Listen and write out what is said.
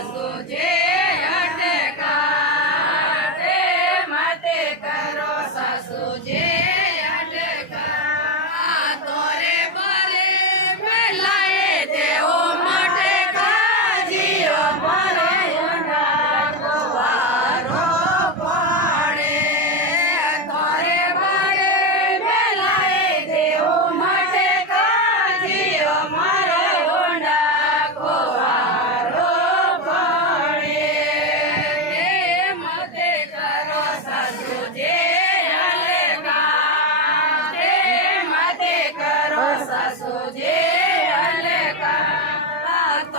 સાસુ જે અટકા તે મતે કરો સાસુ જે અટકા તોરે બરે મેલાએ દેવો માટે કાજીઓ મારે વારો પડે તોરે બરે મેલાએ દેવો માટે કાજીઓ મારે વારો પડે મતે કરો સાસુ જે અટકા તે મતે કરો સાસુ જે